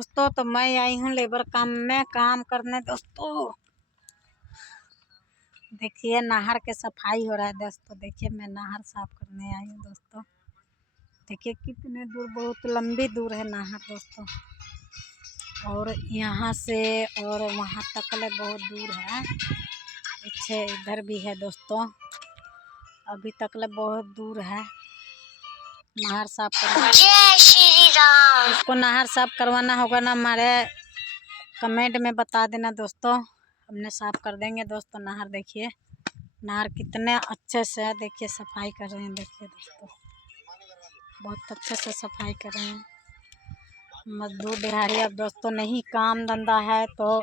दोस्तों तो मैं आई हूँ लेबर काम में काम करने। दोस्तों देखिए नहर के सफाई हो रहा है। दोस्तों देखिए मैं नहर साफ करने आई हूँ। दोस्तों देखिए कितने दूर, बहुत लंबी दूर है नहर दोस्तों, और यहाँ से और वहाँ तक ले बहुत दूर है। पीछे इधर भी है दोस्तों, अभी तक ले बहुत दूर है। नहर साफ करना, जय श्री राम। इसको नहर साफ करवाना होगा ना, हमारे कमेंट में बता देना दोस्तों, हमने साफ कर देंगे। दोस्तों नहर देखिए, नहर कितने अच्छे से देखिए सफाई कर रहे हैं। देखिए दोस्तों बहुत अच्छे से सफाई कर रहे हैं मजदूर दिहाड़ी। अब दोस्तों नहीं काम धंधा है तो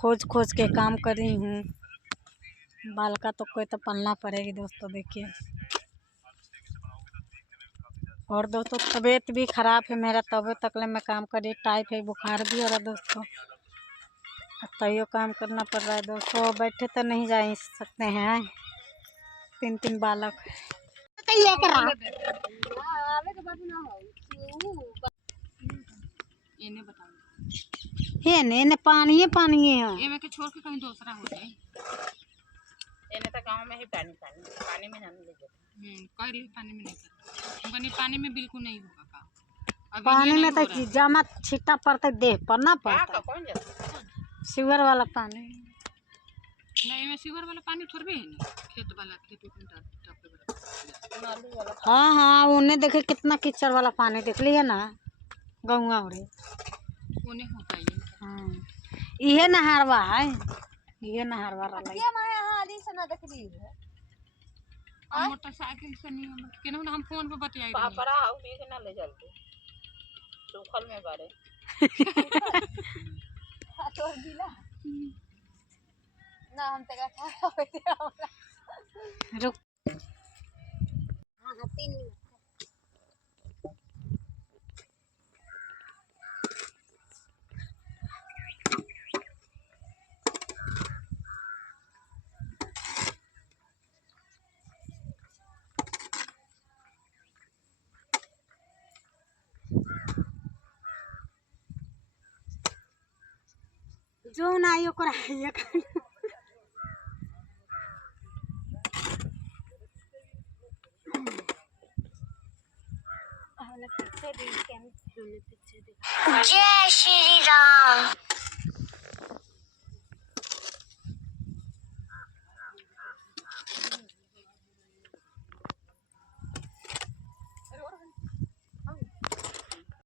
खोज खोज के काम कर रही हूँ। बाल का तो कोई तो पलना पड़ेगी दोस्तों। देखिए और दोस्तों तबीयत भी ख़राब है मेरा, तबीयत तकले मैं काम कर रही, टाइफाइड बुखार भी हो रहा दोस्तों, तैयो काम करना पड़ रहा है दोस्तों। बैठे तो नहीं जा सकते हैं, 3 बालक ने पानी है के छोड़ के कहीं दूसरा हो जाए। तो गाँव में ही पानी में नहीं ले जाते। पानी में नहीं करते, पानी में बिल्कुल नहीं होगा काम। पानी में तो जमा छिट्टा पड़ता देह पर ना पड़ता। सीवर वाला पानी नहीं, में सीवर वाला पानी थोड़ी है ना, खेत वाला हाँ हाँ उन्हें देखे कितना कीचड़ वाला पानी देख लिया ना गौवा उड़े उन्हें होता है। हाँ ये नहरवा है, ये नहरवा मोटरसाइकिल से नहीं हम फोन पे बतियाई ना ले जल्दी सूखल में बारे ना हम तक रुक। हाँ 3 मिनट जो ना आयो कराइए जय श्री राम।